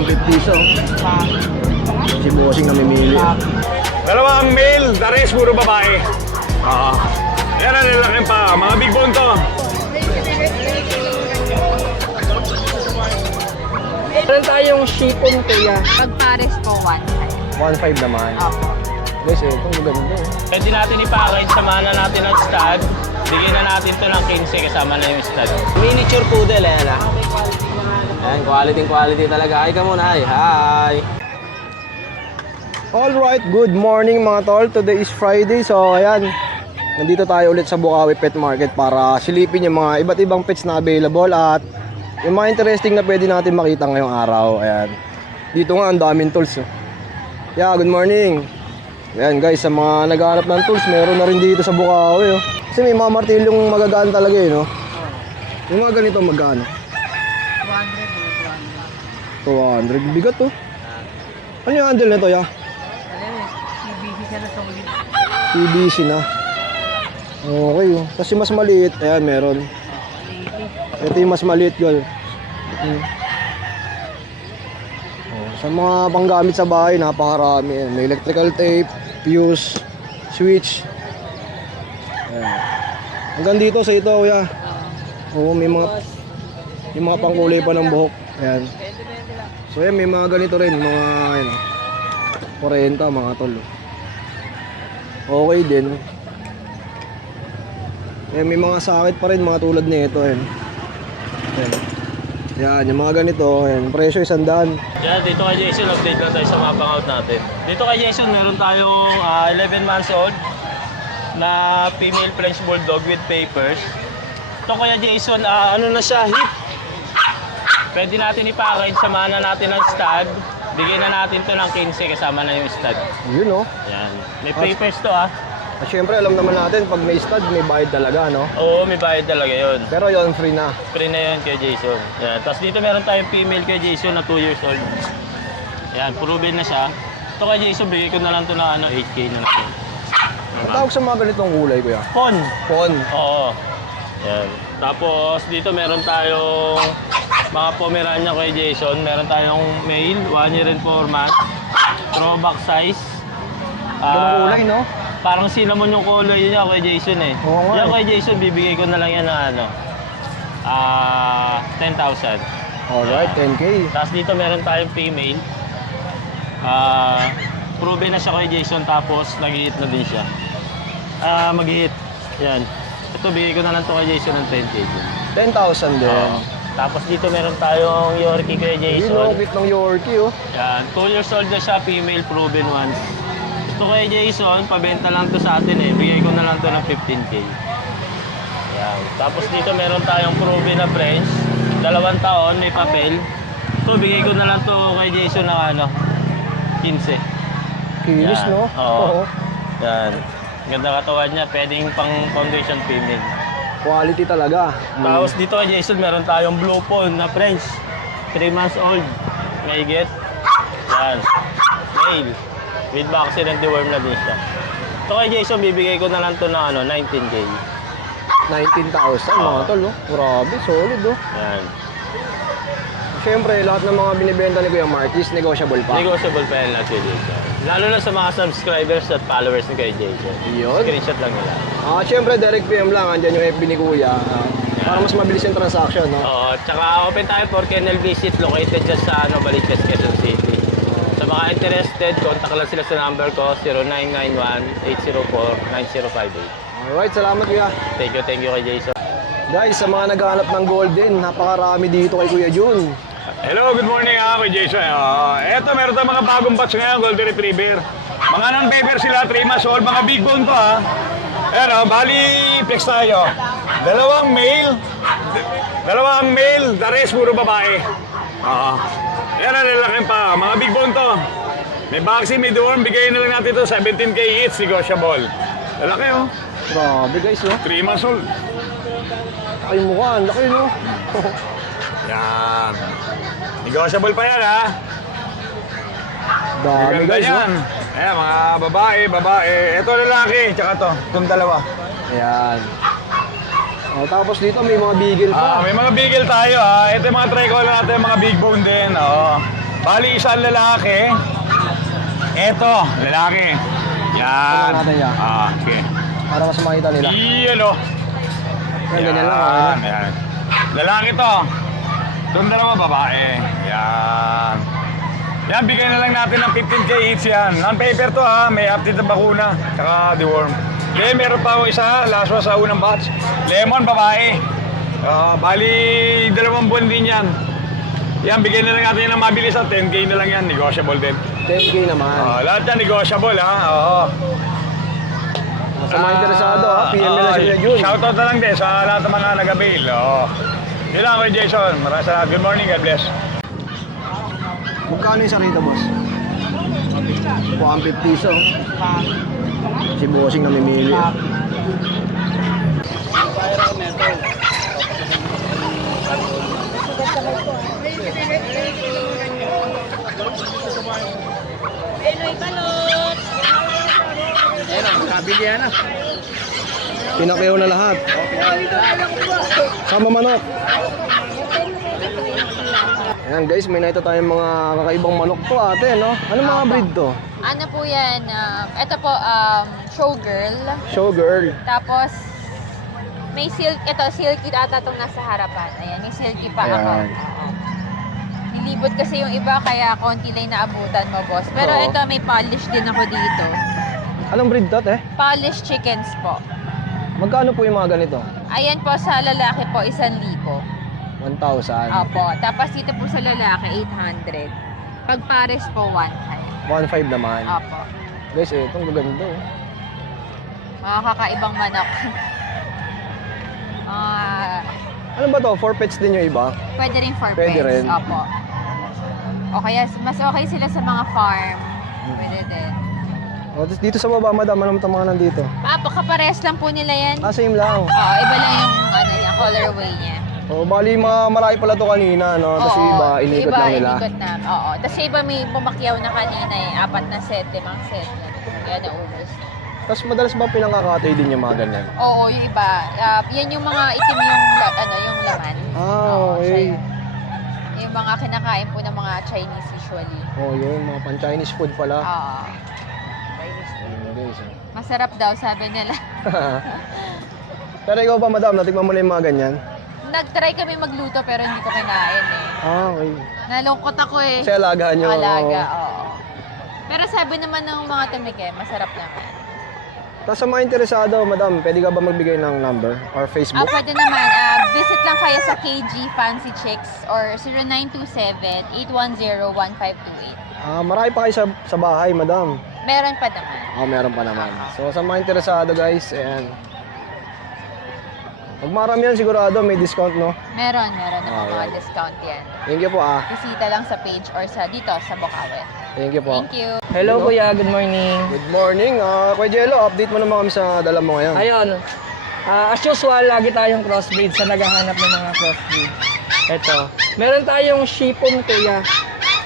150 so. Si bossing namimili. Dalawang male, the rest puro babae. Yan ang nilaking pa, mga big bone to. Meron tayong shipon kuya. Pag pares po, 1.5 1.5. naman. Guys, itong maganda. Pwede natin ipackage, samahan na natin ang stud. Bigyan na natin to ng 15 kasama na yung stud. Miniature poodle, ayan ah. Ayan, quality talaga. Hi ka muna, hi! Alright, good morning mga tol. Today is Friday, so ayan. Nandito tayo ulit sa Bukawi Pet Market para silipin yung mga iba't ibang pets na available at yung mga interesting na pwede natin makita ngayong araw. Ayan. Dito nga, ang daming tools. Yeah, good morning. Ayan guys, sa mga naghahanap ng tools, meron na rin dito sa Bukawi. Oh. Kasi may mga martilyong magagaan talaga eh, no? Yung mga ganito magkano? 200. Bigat to. Ano yung handle nito, ya? PVC na. Okay, oh. Kasi mas maliit. Ayan, meron. Ito yung mas maliit, girl. Sa mga panggamit sa bahay, napakarami. May electrical tape, fuse, switch. Ayan. Hanggang dito sa ito, kuya. Oo, may mga pangkulay pa ng buhok. Ayan. So yan, may mga ganito rin, mga ano, 40 mga tol. Okay din. Ayan, may mga sakit pa rin, mga tulad nito. Ayan. Ayan. Yan, yung mga ganito, ayan, presyo 100. Yan, dito kay Jason, update lang tayo sa mga pang-out natin. Dito kay Jason, meron tayong 11 months old na female French Bulldog with papers. Ito kaya Jason, ano na siya, hip. Pwede natin ipackage, samahan na natin ang stud. Bigyan na natin to ng 15 kasama na yung stud. Yun, oh. Yan. May papers to ah. At syempre, alam naman natin, pag may stud, may bayad talaga, no? Oo, may bayad talaga yun. Pero yon free na. Free na yun kay Jason. Yan. Tapos dito meron tayong female kay Jason na 2 years old. Yan, proven na siya. Ito kay Jason, bigay ko na lang to ng 8K na lang. Ang tawag sa mga ganitong kulay, kuya? Pon. Pon. Oo. Yan. Tapos dito meron tayong mga Pomeranian kay Jason. Meron tayong male, 1 year and 4 months. Throwback size. Ganong kulay, no? Parang cinnamon yung color yun niya kay Jason eh. Oo nga Yan eh. kay Jason, bibigay ko na lang yan ng 10,000. Alright, 10K. Tapos dito meron tayong female. Proven na siya kay Jason, tapos nag-hit na din siya. Mag-hit. Yan. Ito, bigay ko na lang to kay Jason ng 10K. 10,000 din. Tapos dito meron tayong Yorkie kay Yun, oh, Jason. bit ng Yorkie, oh. Yan, 2 years old na siya, female, proven once. Ito kay Jason, pabenta lang to sa atin eh. Bigay ko na lang to ng 15K. Yan. Tapos dito meron tayong proven na French. 2 taon, may papel. Ito, bigay ko na lang to kay Jason ng 15. Kinis, Yan. no? Oo. Yan. Ganda katawan niya, pwedeng pang foundation female. Quality talaga. Tapos dito kay Jason, meron tayong blue phone na French. 3 months old. May get. Yan. Male. With vaccine and deworm na din siya. Ito kay Jason, bibigay ko na lang to ng 19K. 19,000, mga tol, oh. Grabe, solid, oh. Yan. Siyempre, lahat ng mga binibenta ni Kuya Mark is negotiable pa. Negotiable pa yan lahat kay Jason. Lalo na sa mga subscribers at followers ni kay Jason. Yun. Screenshot lang nila. Siyempre, direct PM lang. Andyan yung FB ni Kuya. Para mas mabilis yung transaction, no? Oo, tsaka open tayo for kennel visit located dyan sa Baliches, Quezon City. Sa mga interested, contact lang sila sa number ko, 0991-804-9058. Alright, salamat Kuya. Thank you kay Jason. Guys, sa mga naghahanap ng golden, napakarami dito kay Kuya Jun. Hello, good morning kay Jason. Eto, meron tayong mga bagong batch ngayon, Golden Retriever. Mga non-paper sila, 3 months old, mga big bone to ha. Ayan, bali, flex tayo. Dalawang male, the rest puro babae. Ayan ang nilaking pa, mga big bone to. May vaccine, may deworm, bigay na lang natin to 17K each, negotiable. Lalaki oh. Grabe guys, no? 3 months old. Ay mukha, ang laki, no? Yan. Negotiable pa yan ha. Dami guys, no? yan. Ayan, mga babae. Ito lalaki, tsaka to. Itong dalawa. Ayan. Tapos dito may mga bigil pa. May mga bigil tayo ha. Ito yung mga tricolor natin, mga big bone din. Bali, isang lalaki. Eto, lalaki. Yan. Tingnan natin yan. Okay. Para mas makita nila. Iyan o. Yan, ganyan lang. Okay na. Yan. Lalaki to. Itong dalawa babae. Yan. Yan, bigay na lang natin ng 15K each yan. Non-paper to ha. May update na bakuna. Tsaka deworm. Okay, meron pa ako isa. Last one sa unang batch. Lemon, babae. Bali, 2 buwan din yan. Yan, bigay na lang natin yan ng mabilis at 10K na lang yan. Negotiable din. 10K naman. Lahat yan negotiable ha. Oo. Sa mga interesado ha, PM nila sila June. Shoutout na lang din sa lahat ng mga nag-avail. Yun lang ako, Jason. Maraming salamat. Good morning. God bless. Magkano yung sarita, boss? 150 piso. Si bossing namimili. Pinakyaw na lahat. Sama manok. Ayan guys, may nakita tayong mga kakaibang manok to ate, no? Ano mga breed to? Ano po yan? Ito po, showgirl. Showgirl. Tapos, may silky ata itong nasa harapan. Ayan, may silky pa ako. Ayan. Nilibot kasi yung iba, kaya konti lang naabutan mo, boss. Pero Oo. ito, may polish din ako dito. Anong breed to, te? Polish chickens po. Magkano po yung mga ganito? Ayan po, sa lalaki po, 1,000. 1,000. Opo. Tapos dito po sa lalaki, 800. Pag pares po, 1,500. 1,500 naman. Opo. Guys, itong gaganda oh. Mga kakaibang manok. Ano ba to? 4 pets din yung iba? Pwede rin for Pwede pets. rin. Opo. O kaya mas okay sila sa mga farm. Pwede din. O, dito sa baba, madam, ano mga nandito? Kapares lang po nila yan. Same lang. Oo, iba lang yung niya, colorway niya. O, bali, marami pala to kanina, no? Tapos yung iba, inikot lang nila. Inikot na. Oo. Tapos yung iba may bumakyaw na kanina eh. 4 na set, 5 set na. Kaya naubos. Tapos madalas ba pinangkakatay din yung mga ganyan? Oo, yung iba. Yan yung mga itim yung, yung laman. Oo, siya Okay. yun. Yung mga kinakain po ng mga Chinese usually. Oh, yun, mga pan-Chinese food pala. Oo. Ayun, guys. Masarap daw, sabi nila. Pero ikaw pa, madam, natikman mo na yung mga ganyan? Nag-try kami magluto pero hindi ko kinain eh. Okay. Nalungkot ako eh. Kasi alagaan nyo. Alaga, oo. Pero sabi naman ng mga tumikim, masarap naman. Tapos sa mga interesado, madam, pwede ka ba magbigay ng number or Facebook? Pwede naman. Visit lang kayo sa KG Fancy Chicks or 0927-810-1528. Marami pa kayo sa bahay, madam. Meron pa naman. Meron pa naman. So sa mga interesado, guys, ayan. Pag marami yan, sigurado may discount, no? Meron naman mga Alright. discount yan. Thank you po, Bisita lang sa page or sa dito sa Bukawi. Thank you po. Thank you. Hello kuya, good morning. Good morning. Kuya Jello, update mo naman kami sa dala mo ngayon. Ayun, as usual, lagi tayong crossbreed sa naghahanap ng mga crossbreed. Ito, meron tayong Shipon kuya.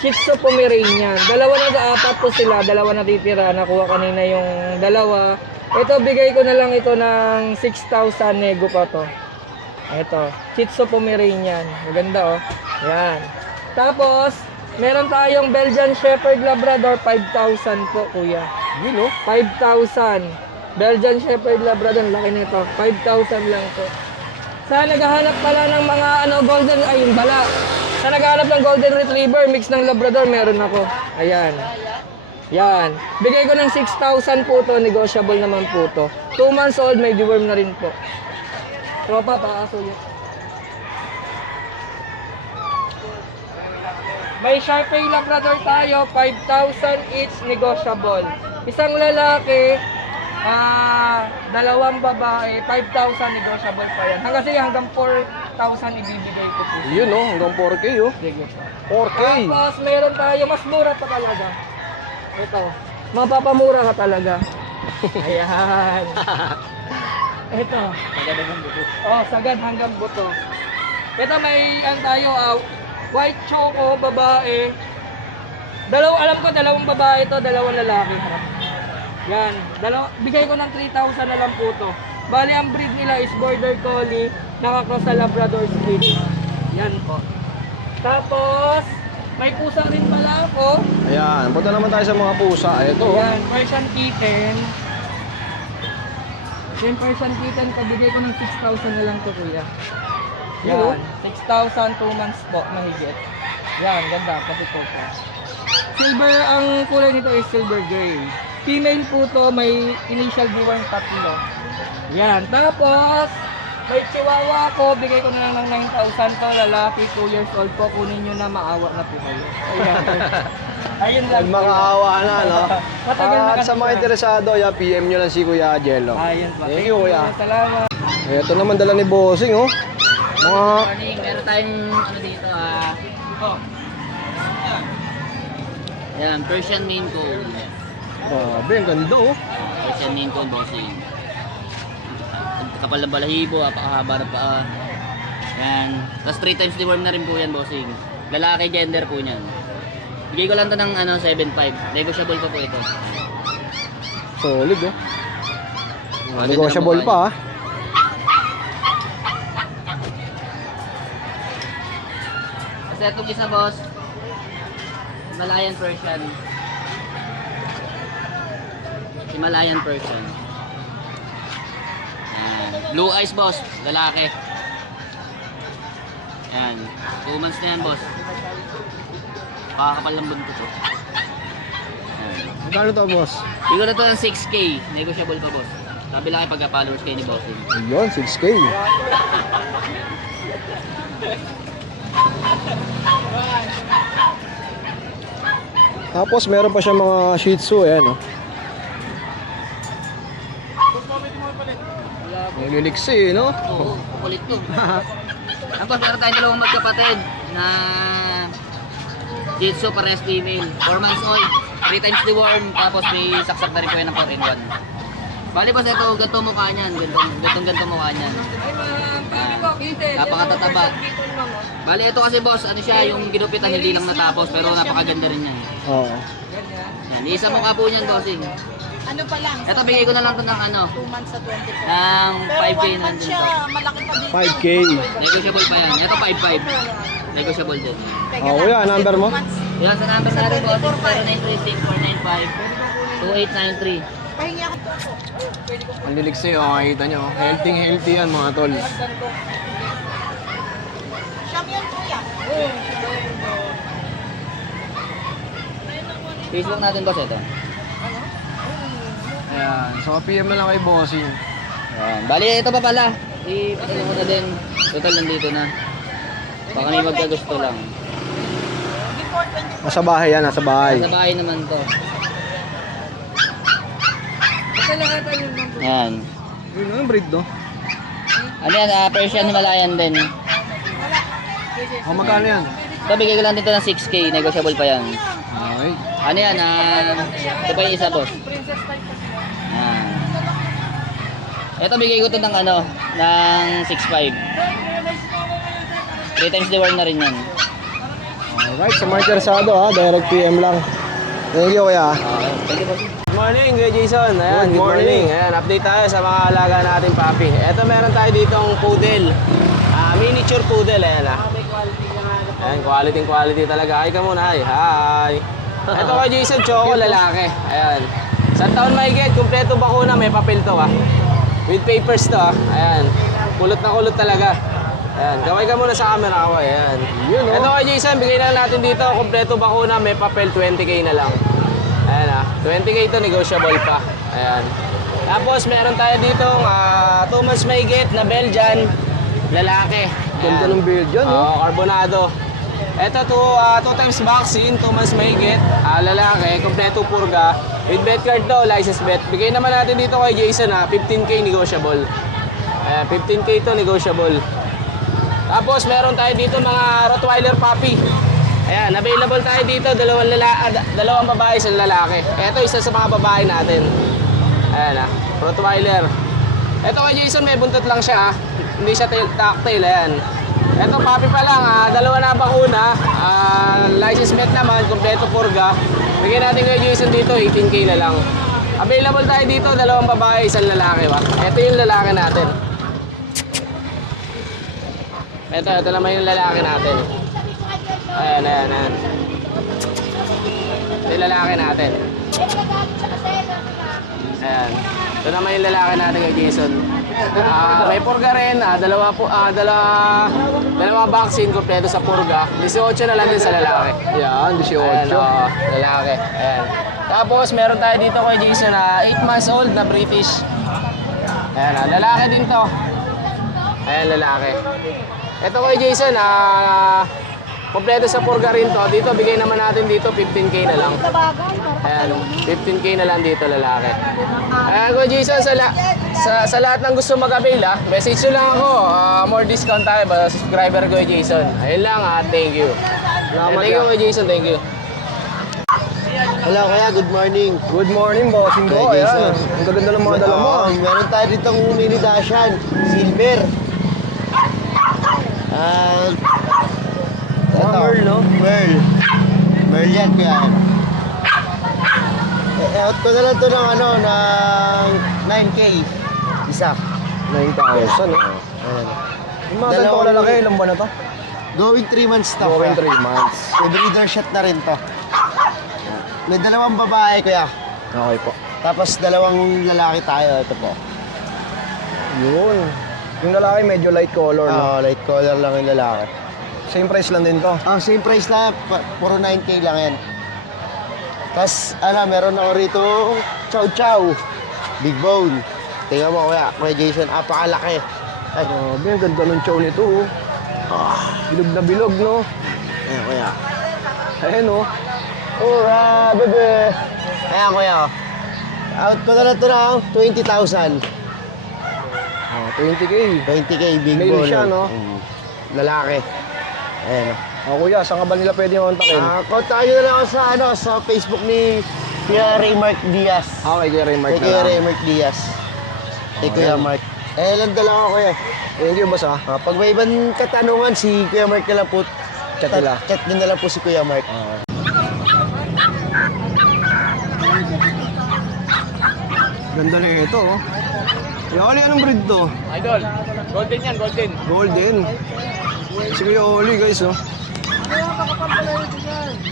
Shih Tzu Pomeranian. Dalawa nag-aapat po sila, dalawa natitira. Nakuha kanina yung dalawa. Ito, bigay ko na lang ito ng 6,000 nego pa to. Ito, Shih Tzu Pomeranian. Maganda oh. Yan. Tapos, meron tayong Belgian Shepherd Labrador, 5,000 po kuya. Yun, no? 5,000. Belgian Shepherd Labrador, laki nito. 5,000 lang po. Sa naghahanap pala ng mga golden, ay yung bala. Sa naghahanap ng golden retriever, mix ng Labrador, meron ako. Ayan. Yan. Bigay ko ng 6,000 po to, negotiable naman po to. 2 months old, may deworm na rin po. Tropa, paaso yun. May Sharpei Labrador tayo, 5,000 each, negotiable. Isang lalaki, dalawang babae, 5,000 negotiable pa yan. Hanggang 4,000 ibibigay ko po. Yun, no? Hanggang 4K, oh. Sige. 4K. Tapos meron tayo, mas mura pa talaga. Ito, mapapamura ka talaga. Ayan. Ito. Sagad hanggang buto. Oh, sagad hanggang buto. Ito may tayo, white choco, babae. Alam ko, dalawang babae ito, dalawang lalaki. Yan. Bigay ko ng 3,000 na lang po to. Bali, ang breed nila is Border Collie, nakakross sa Labrador Spitz. Yan po. Tapos, May pusa rin pala ako. Ayan, punta naman tayo sa mga pusa. Ito. Ayan, Persian kitten. Yung Persian kitten, kabigay ko ng 6,000 na lang to kuya. Yun, Yan, 6,000, 2 months po, mahigit. Yan, ganda, pati ko pa. Silver, ang kulay nito is silver gray. Female po to, may initial born tatlo. Yan, tapos, may chihuahua ko, bigay ko na lang ng 9,000 to, lalaki, 2 years old po, kunin nyo na, maawa na po kayo. Ayan. Ayun lang. Nagmakaawa na, no? Matagal na At kasi sa mga siya. interesado, PM nyo lang si Kuya Jello. Ayun po. Thank you, kuya. Salamat. Ito naman dala ni Bossing, oh. Mga, Morning, meron tayong ano dito Ayan, Persian Maine Coon. grabe, ang ganda, oh. Persian Maine Coon, bossing. Kapal ng balahibo, apakahaba na paa. Ayan. Tapos 3 times deworm na rin po yan, bossing. Lalaki gender po niyan. Bigay ko lang to ng 7.5. Negotiable pa po ito. Solid, oh. Maganda Negotiable ng pa, mukha ah. Kasi itong isa, boss, Himalayan Persian. Himalayan Persian. Yan. Blue eyes, boss. Lalaki. Yan. 2 months na yan, boss. Pakakapal ng buntot to. Yan. Magkano to, boss? Bigyan na to ng 6K. Negotiable pa, boss. Sabi lang kayo pagka-followers kayo ni bossing. Ayun, 6K. Tapos meron pa siya mga Shih Tzu, ayan, oh. Nililiksi, no? Oo, kukulit to. Tapos meron tayong dalawang magkapatid na Shih Tzu, parehas female. 4 months old, 3 times deworm, tapos may saksak na rin po yan ng 4-in-1. Bali boss, ito, ganito mukha niyan, ganito mukha niyan. Ay, ma'am, paano po, kitten? Napakatataba. Bali ito kasi boss, ano siya, yung ginupitan hindi lang natapos, pero napakaganda rin yan. Oo. Yan, isa mukha po niyan, bossing. Ano pa lang? Ito, bigay ko na lang to ng 2 months sa 24. ng 5K Pero 1 na month din siya, to. malaki pa dito. 5K. Negotiable pa yan. Ito 5.5. Negotiable din. Teka Oh, lang, kuya, kasi number mo? 2 months. Yan sa number natin po, 0936-495-2893. Pahingi ako. Ang liliksi, oh, makikita nyo. Healthy yan, mga tol. Siyam yan, kuya. Facebook natin boss ito. Ayan, so PM na lang kay Bossing. Yan. Bali, ito pa pala. Ipatalo mo na din. Total nandito na. Baka may magkagusto lang. Before 24. Nasa bahay yan, nasa bahay. Sa bahay naman to. Sa lahat ay yun, ma'am. Yan. Yun ang breed, no? Ano yan? Persian Himalayan din. Oh, magkano yan? Ito, bigay ko lang dito ng 6K. Negotiable pa yan. Okay. Ano yan? Ito pa yung isa boss. Yan. Ito, bigay ko to ng ng 6.5. 3 times the worm na rin yan. Alright, sa mga interesado, ha, direct PM lang. Thank you, kuya. Okay. Thank you boss. Good morning, Kuya Jason. Ayan, Good morning. Ayan, update tayo sa mga alaga natin papi. Ito meron tayo ditong poodle. Miniature poodle, ayan Ayan, quality talaga. Hi ka muna, hi. Hi. Ito Kuya Jason, choco, lalaki. Ayan. Sa taon mahigit, kumpleto bakuna, may papel to With papers to Ayan. Kulot na kulot talaga. Ayan, gaway ka muna sa camera ko. Ayan. Yun, oh. Ito Kuya Jason, bigay na lang natin dito, kumpleto bakuna, may papel, 20K na lang. Ayan 20K ito, negotiable pa. Ayan. Tapos meron tayo dito 2 months mahigit na Belgian lalaki. Ganda ng build yan, no? Oo, carbonado. Ito 2 times vaccine, 2 months mahigit, lalaki, kompleto purga. With vet card to, license vet. Bigay naman natin dito kay Jason 15K negotiable. Ayan, 15K to negotiable. Tapos meron tayo dito mga Rottweiler puppy. Ayan, available tayo dito, dalawang babae sa lalaki. Ito isa sa mga babae natin. Ayan Rottweiler. Ito kay Jason, may buntot lang siya Hindi siya tactile, ayan. Ito puppy pa lang, dalawa na bakuna. License met naman, kompleto purga. Bigyan natin kay Jason dito, 18K na lang. Available tayo dito, dalawang babae, isang lalaki Ito yung lalaki natin. Ito naman yung lalaki natin. Ayan. yung lalaki natin. Ayan. Ito naman yung lalaki natin kay Jason. May purga rin. Dalawa vaccine kompleto sa purga. 18 na lang din sa lalaki. Yan, 18. Ayan, lalaki. Ayan. Tapos meron tayo dito kay Jason na 8 months old na British. Ayan, lalaki din to. Ayan, lalaki. Ito kay Jason, kompleto sa purga rin to. Dito, bigay naman natin dito 15K na lang. Ayan, 15K na lang dito, lalaki. Ayan, kay Jason, sa lahat ng gusto mag-avail, message nyo lang ako. More discount tayo ba? Subscriber ko kay Jason. Ayun lang, thank you. Thank you kay Jason, thank you. Hello kaya, good morning. Good morning, bossing ko. Okay, Ayan, Jason. ang gaganda ng mga dala mo. Oo, meron tayo ditong mini Dashan, silver. Merl, no? Merl yan kaya. Out ko na lang to ng ng 9K. Isa. 9,000, no? Ayan. Yung mga ganito kalalaki, ilang buwan na to? Going 3 months to. Going kuya. 3 months. May breeder shot na rin to. May dalawang babae kuya. Okay po. Tapos dalawang lalaki tayo. Ito po. Yun. Yung lalaki medyo light color, no? Light color lang yung lalaki. Same price lang din to. Same price lang. Puro 9K lang yan. Tapos, meron ako rito chow chow. Big bone. Tingnan mo kuya Jason, apakalaki. Ay, Grabe, ang ganda ng chow nito, oh. Bilog na bilog, no? ayan kuya. Ayan, no? Bebe. Ayan kuya. Out ko na lang ito ng 20,000. 20K. 20K big Male bone. siya, no? Lalaki. Ayan. Kuya, saan ka ba nila pwede kontakin? Kontakin nyo na lang ako sa Facebook ni Kuya Raymark Diaz. Okay, Kuya Raymark Kay na Kuya lang. Raymark Diaz. Kay Kuya Mark. Lang dala ko kuya. Thank you, boss, ha? Pag may ibang katanungan, si Kuya Mark na lang po. Chat nila. Chat nyo na lang po si Kuya Mark. Ganda na ito, oh. Kuya Oli, anong breed to? Idol, golden yan, golden. Golden. Si Kuya Oli, guys, oh.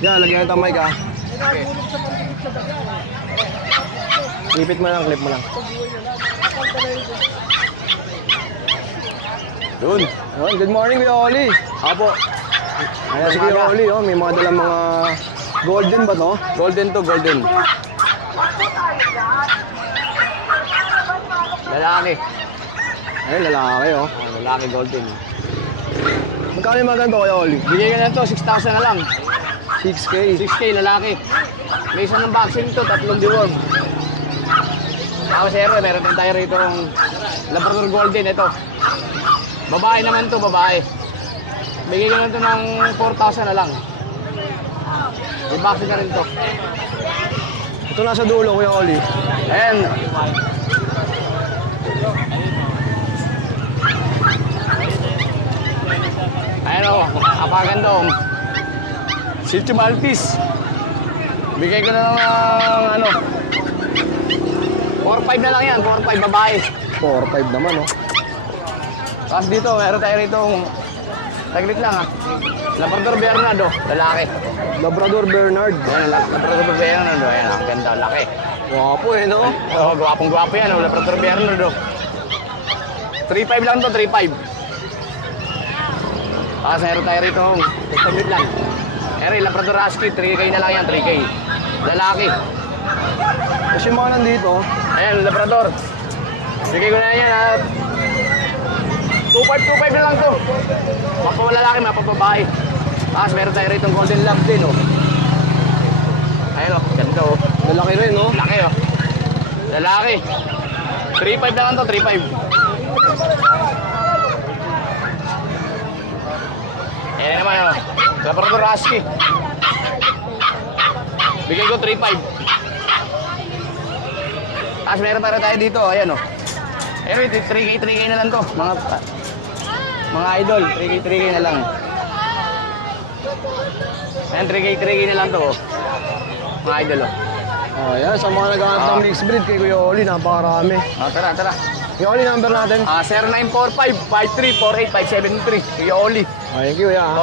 Yan, lagyan ng tamay ka. Ipit mo lang, clip mo lang. Yun. Yun. Good morning, Kuya Oli. Apo. Ayan si Kuya Oli, oh. May mga dalang mga golden ba to? Golden to golden. Lalaki. Ayun, lalaki, oh. Lalaki golden. Magkano yung mga ganito, Kuya Oli? Bigay ka na to, 6,000 na lang. 6K. 6K lalaki. May isa ng vaccine to, 3 deworm. Tapos meron din tayo rito ng Labrador Golden, ito. Babae naman to, babae. Bigay ko lang to ng 4,000 na lang. May vaccine na rin to. Ito nasa dulo, Kuya Oli. Ayan. Ayan o, apagandong. Silchio Maltese. Bigay ko na lang ng 4-5 na lang yan, 4-5 babae. 4-5 naman, oh. Tapos dito, meron tayo rito, taglit lang Labrador Bernardo, lalaki. Labrador Bernard. Ayan, Labrador Bernardo, ayan, ang ganda, laki. Wapo, eh, no? Oo, gwapong-gwapo yan, Labrador Bernardo. 3-5 lang to, 3-5. Tapos meron tayo rito, taglit lang. Meron, Labrador Husky, 3K na lang yan, 3K. Lalaki. Kasi yung mga nandito, Ayan, Labrador. Bigay ko na yan, 2.5 na lang to. Mapalalaki, mapababae. Tapos meron tayo rito Golden Lab din, oh. Ayun, oh, ganda, oh. lalaki rin, no? Laki, oh. Lalaki. 3.5 na lang to, 3.5. Ayan naman, oh. Labrador Husky. Bigay ko 3.5. Tapos meron para tayo dito, ayan, oh. Ayan, 3K na lang to. Mga idol, 3K na lang. Ayan, 3K na lang to, oh. Mga idol, oh. Oh, yan. Sa mga naghahanap ng mixed breed kay Kuya Oli, napakarami. Tara. Kuya Oli, number natin. 0945-5348-573. Kuya Oli. Thank you, ya.